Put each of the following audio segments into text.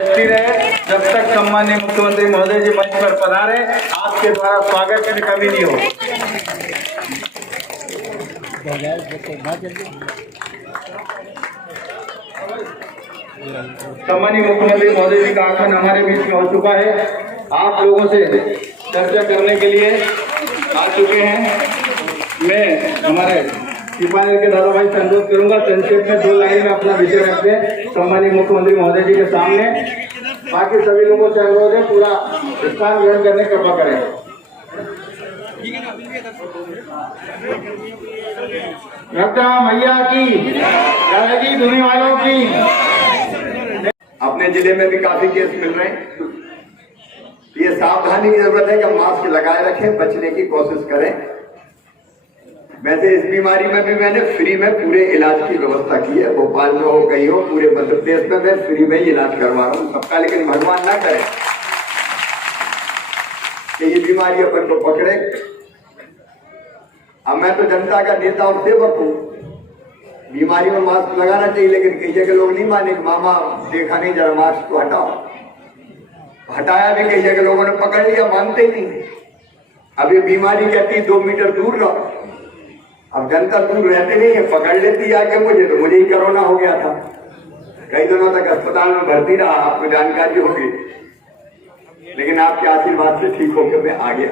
रहे जब तक सम्माननीय मुख्यमंत्री महोदय जी मंच पर पधारे, आपके द्वारा स्वागत में कमी नहीं हो। सम्माननीय मुख्यमंत्री महोदय जी का आगमन हमारे बीच में हो चुका है। आप लोगों से चर्चा करने के लिए आ चुके हैं। मैं हमारे सिपाही के दादा भाई से अनुरोध करूंगा, संक्षेप में 2 लाइन में अपना विषय रखते हैं सम्माननीय मुख्यमंत्री महोदय जी के सामने। बाकी सभी लोगों से अनुरोध है पूरा स्थान ग्रहण करने की कृपा करें। रक्षा मैया की, दादाजी दुनिया वालों की। अपने जिले में भी काफी केस मिल रहे हैं। ये सावधानी की जरूरत है कि मास्क लगाए रखें, बचने की कोशिश करें। वैसे इस बीमारी में भी मैंने फ्री में पूरे इलाज की व्यवस्था की है। भोपाल में हो, कहीं हो, पूरे मध्य प्रदेश में मैं फ्री में ही इलाज करवा रहा हूँ सबका। लेकिन भगवान ना करे कि ये बीमारी अपन को पकड़े। अब मैं तो जनता का नेता और सेवक हूँ। बीमारी में मास्क लगाना चाहिए, लेकिन कई जगह लोग नहीं माने। मामा देखा नहीं, जरा मास्क को हटाओ। हटाया भी, कई जगह लोगों ने पकड़ लिया, मानते ही नहीं। अब ये बीमारी कहती 2 मीटर दूर रहो। अब जनता दूर रहते नहीं है, पकड़ लेती आके मुझे ही कोरोना हो गया था। कई दिनों तक अस्पताल में भर्ती रहा, आपको जानकारी होगी। लेकिन आपके आशीर्वाद से ठीक होकर मैं आ गया।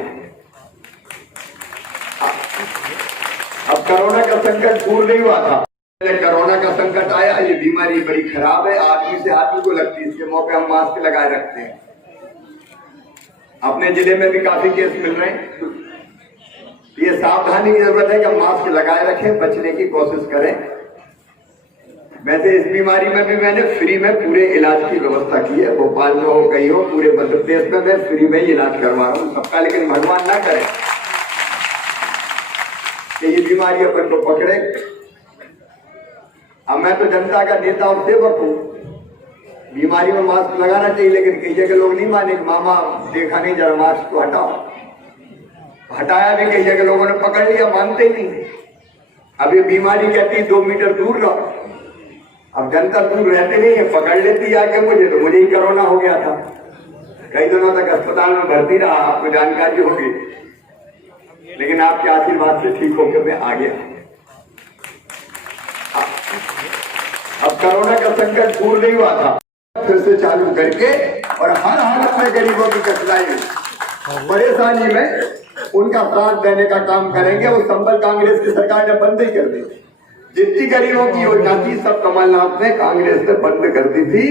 अब कोरोना का संकट दूर नहीं हुआ था। कोरोना का संकट आया, ये बीमारी बड़ी खराब है, आदमी से आदमी को लगती है। इसके मौके हम मास्क लगाए रखते हैं। अपने जिले में भी काफी केस मिल रहे हैं। ये सावधानी की जरूरत है कि मास्क लगाए रखें, बचने की कोशिश करें। वैसे इस बीमारी में भी मैंने फ्री में पूरे इलाज की व्यवस्था की है। भोपाल में हो, कहीं हो, पूरे मध्य प्रदेश में मैं फ्री में ही इलाज करवा रहा हूँ सबका। लेकिन भगवान ना करे कि ये बीमारी अपन को पकड़े। अब मैं तो जनता का नेता और सेवक हूँ। बीमारी में मास्क लगाना चाहिए, लेकिन कई जगह लोग नहीं माने। मामा देखा नहीं, जरा मास्क को हटाओ। हटाया भी, कई जगह लोगों ने पकड़ लिया, मानते ही नहीं। अब ये बीमारी कहती 2 मीटर दूर रहो। अब जनता दूर रहते नहीं है, पकड़ लेती आके मुझे ही कोरोना हो गया था। कई दिनों तक अस्पताल में भर्ती रहा, आपको जानकारी होगी। लेकिन आपके आशीर्वाद से ठीक होकर मैं आ गया। अब कोरोना का संकट दूर नहीं हुआ था। फिर से चालू करके और हर हालत में गरीबों की कठिनाई परेशानी में उनका साथ देने का काम करेंगे। वो संबल कांग्रेस की सरकार ने बंद ही कर दी। जितनी गरीबों की योजना थी सब कमलनाथ ने, कांग्रेस ने बंद कर दी थी।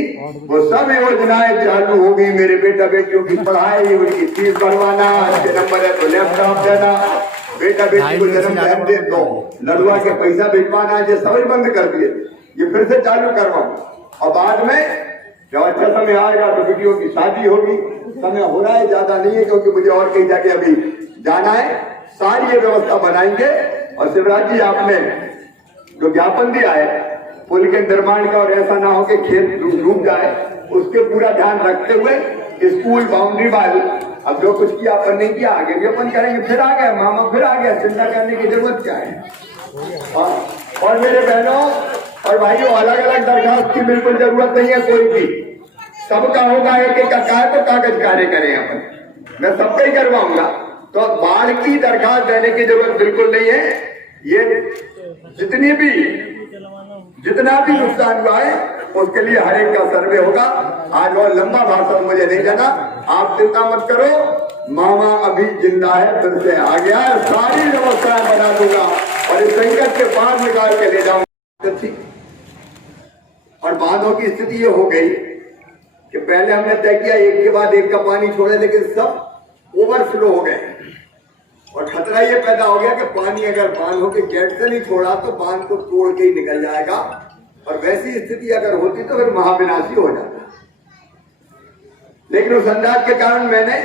वो सब योजनाएं चालू हो गई। मेरे बेटा बेटियों की पढ़ाई, उनकी फीस भरवाना, अच्छे नंबर है तो लैपटॉप देना, बेटा बेटी को जन्म दे तो लड़ुआ के पैसा भिजवाना, ये सभी बंद कर दिए। ये फिर से चालू करवाऊं। और बाद में जब अच्छा समय आएगा तो बेटियों की शादी होगी। समय हो रहा है, ज्यादा नहीं है, क्योंकि मुझे और कहीं जाके अभी जाना है। सारी ये व्यवस्था बनाएंगे। और शिवराज जी, आपने जो ज्ञापन दिया है पुल के निर्माण का, और ऐसा ना हो कि खेत डूब जाए, उसके पूरा ध्यान रखते हुए स्कूल बाउंड्री वाल, अब जो कुछ किया अपन नहीं किया, आगे भी अपन करेंगे। फिर आ गया मामा, फिर आ गया, चिंता करने की जरूरत क्या है। और मेरे बहनों और भाइयों, अलग अलग दरखास्त की बिल्कुल जरूरत नहीं है कोई की। सबका होगा, एक एक का तो कागज कार्य करें अपन। मैं सबका ही करवाऊंगा। तो बाढ़ की दरखास्त देने की जरूरत बिल्कुल नहीं है। ये जितना भी नुकसान हुआ है उसके लिए हर एक का सर्वे होगा। आज और लंबा भाषण मुझे नहीं देना, आप चिंता मत करो। मामा अभी जिंदा है, फिर से आ गया है। सारी व्यवस्थाएं बना दूंगा और इस संकट के पार निकाल के ले जाऊंगा। और बांधों की स्थिति ये हो गई कि पहले हमने तय किया एक के बाद एक का पानी छोड़े, लेकिन सब ओवरफ्लो हो गए। और खतरा ये पैदा हो गया कि पानी अगर बांधों के गेट से नहीं छोड़ा तो बांध को तोड़ के ही निकल जाएगा। और वैसी स्थिति अगर होती तो फिर महाविनाशी हो जाता। लेकिन उस अंदाज के कारण मैंने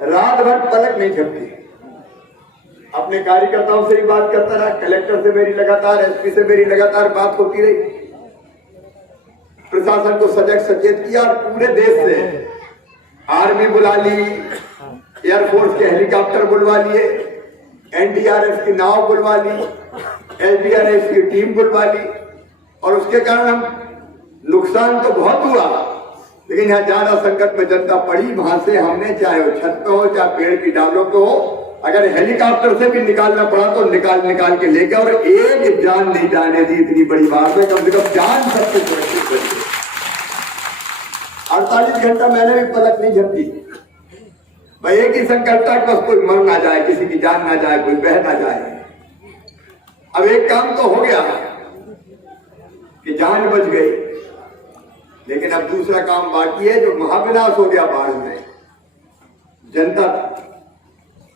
रात भर पलक नहीं झपकी। अपने कार्यकर्ताओं से भी बात करता रहा, कलेक्टर से मेरी लगातार, एसपी से मेरी लगातार बात होती रही। प्रशासन को सजग सचेत किया। और पूरे देश से आर्मी बुला ली, एयरफोर्स के हेलीकॉप्टर बुलवा लिए, एनडीआरएफ की नाव बुलवा ली, एसडीआरएफ की टीम बुलवा ली। और उसके कारण हम नुकसान तो बहुत हुआ, लेकिन यहाँ ज्यादा संकट में जनता पड़ी। वहां से हमने चाहे वो छत पे हो चाहे पेड़ की डालों पे हो, अगर हेलीकॉप्टर से भी निकालना पड़ा तो निकाल के लेके, और एक जान नहीं जाने दी। इतनी बड़ी बात है, कम से कम जान सबसे सुरक्षित करिए। 48 घंटा मैंने भी पलक नहीं झपकी भाई। एक ही संकल्प था, बस कोई मर ना जाए, किसी की जान ना जाए, कोई बह ना जाए। अब एक काम तो हो गया कि जान बच गई, लेकिन अब दूसरा काम बाकी है, जो महाविनाश हो गया बाढ़ में। जनता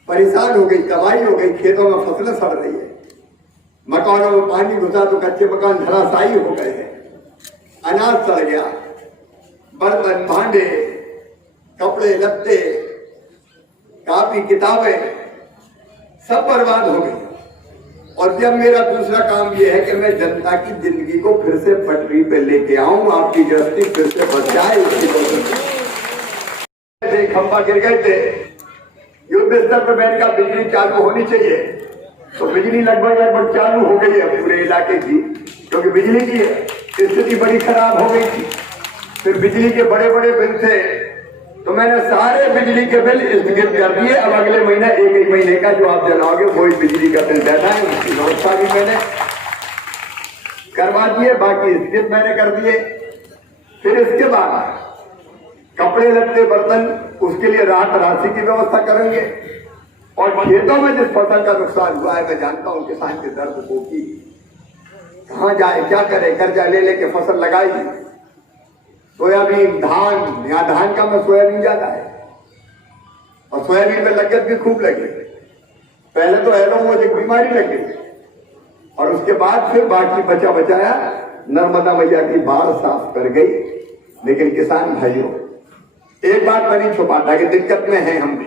परेशान हो गई, तबाही हो गई, खेतों में फसलें सड़ रही है, मकानों में पानी घुसा तो कच्चे मकान धराशायी हो गए हैं, अनाज सड़ गया, बर्तन भांडे, कपड़े लत्ते, कापी किताबें सब बर्बाद हो गई। और जब मेरा दूसरा काम यह है कि मैं जनता की जिंदगी को फिर से पटरी पे लेके आऊं, आपकी गृहस्थी फिर से बच जाए। खंभा गिर गए थे, युद्ध स्तर पर मैंने कहा बिजली चालू होनी चाहिए, तो बिजली लगभग चालू हो गई है पूरे इलाके की, क्योंकि बिजली की स्थिति बड़ी खराब हो गई थी। फिर बिजली के बड़े बड़े बिल थे, तो मैंने सारे बिजली के बिल स्थगित कर दिए। अब अगले महीना एक ही महीने का जो आप जलाओगे वही बिजली का बिल देना है, उसकी व्यवस्था भी मैंने करवा दिए, बाकी स्थगित मैंने कर दिए। फिर इसके बाद कपड़े लत्ते बर्तन, उसके लिए राहत राशि की व्यवस्था करेंगे। और खेतों में जिस फसल का नुकसान हुआ है, मैं जानता हूं किसान के दर्द को कि कहां जाए, क्या करे, कर्जा ले लेके फसल लगाई, सोयाबीन, धान, यहाँ धान का में सोयाबीन ज्यादा है, और सोयाबीन में लागत भी खूब लगी। पहले तो एलोमोजिक बीमारी लग गई, और उसके बाद फिर बाकी बचा बचाया नर्मदा मैया की बाढ़ साफ कर गई। लेकिन किसान भाइयों, एक बात मैं नहीं छुपाता कि दिक्कत में है हम भी।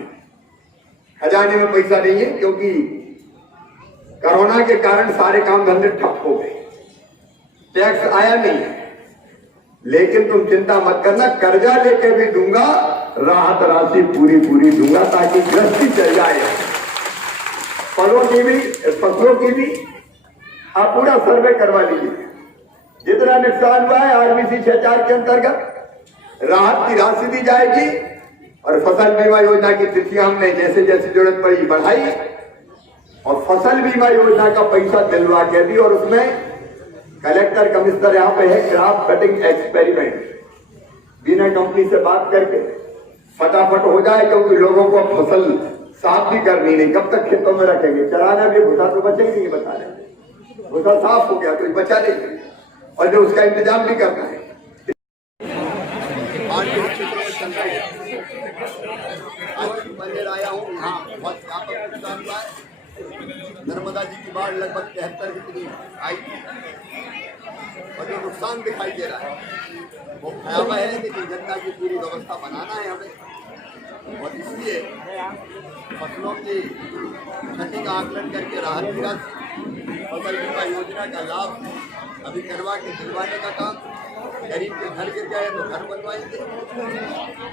खजाने में पैसा नहीं है, क्योंकि कोरोना के कारण सारे काम धंधे ठप हो गए, टैक्स आया नहीं है। लेकिन तुम चिंता मत करना, कर्जा लेके भी दूंगा, राहत राशि पूरी दूंगा, ताकि गृहस्थी चल जाए। फलों की भी, फसलों की भी आप पूरा सर्वे करवा लीजिए। जितना नुकसान हुआ है RBC 6.4 के अंतर्गत राहत की राशि दी जाएगी, और फसल बीमा योजना की तिथियां हमने जैसे जैसे जरूरत पड़ी बढ़ाई, और फसल बीमा योजना का पैसा दिलवा के दी। और उसमें कलेक्टर कमिश्नर यहाँ पे है, क्रॉप कटिंग एक्सपेरिमेंट, बिना कंपनी से बात करके फटाफट हो जाए, क्योंकि लोगों को फसल साफ भी करनी नहीं। कब तक खेतों में रखेंगे, चराना भी, भूसा तो बचे ही नहीं, बता रहे भूसा साफ हो गया तो बचा नहीं, और जो उसका इंतजाम भी करना है। मंदिर आया हूँ, यहाँ बहुत व्यापक नुकसान हुआ है। नर्मदा जी की बाढ़ लगभग 73 कितनी आई थी, और जो नुकसान दिखाई दे रहा है वो भयावह है। लेकिन जनता की पूरी व्यवस्था बनाना है हमें, और इसलिए फसलों की क्षति का आकलन करके राहत की राशि, फसल बीमा योजना का लाभ अभी करवा के दिलवाने का काम। गरीब के घर गिर गए तो घर बनवाएंगे,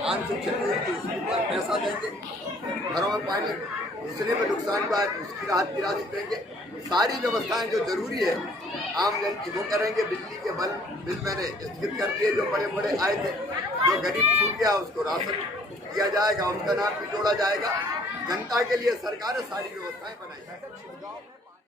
आंशिक क्षति हुई तो उसके ऊपर पैसा देंगे, घरों में पानी घुसने में नुकसान हुआ है तो उसकी राहत की राशि देंगे। सारी व्यवस्थाएं जो जरूरी है आम जन की वो करेंगे। बिजली के बिल मैंने स्थगित कर दिए, जो बड़े बड़े आए थे। जो गरीब छूट गया उसको राशन दिया जाएगा, उनका नाम भी जोड़ा जाएगा। जनता के लिए सरकार सारी व्यवस्थाएं बनाई।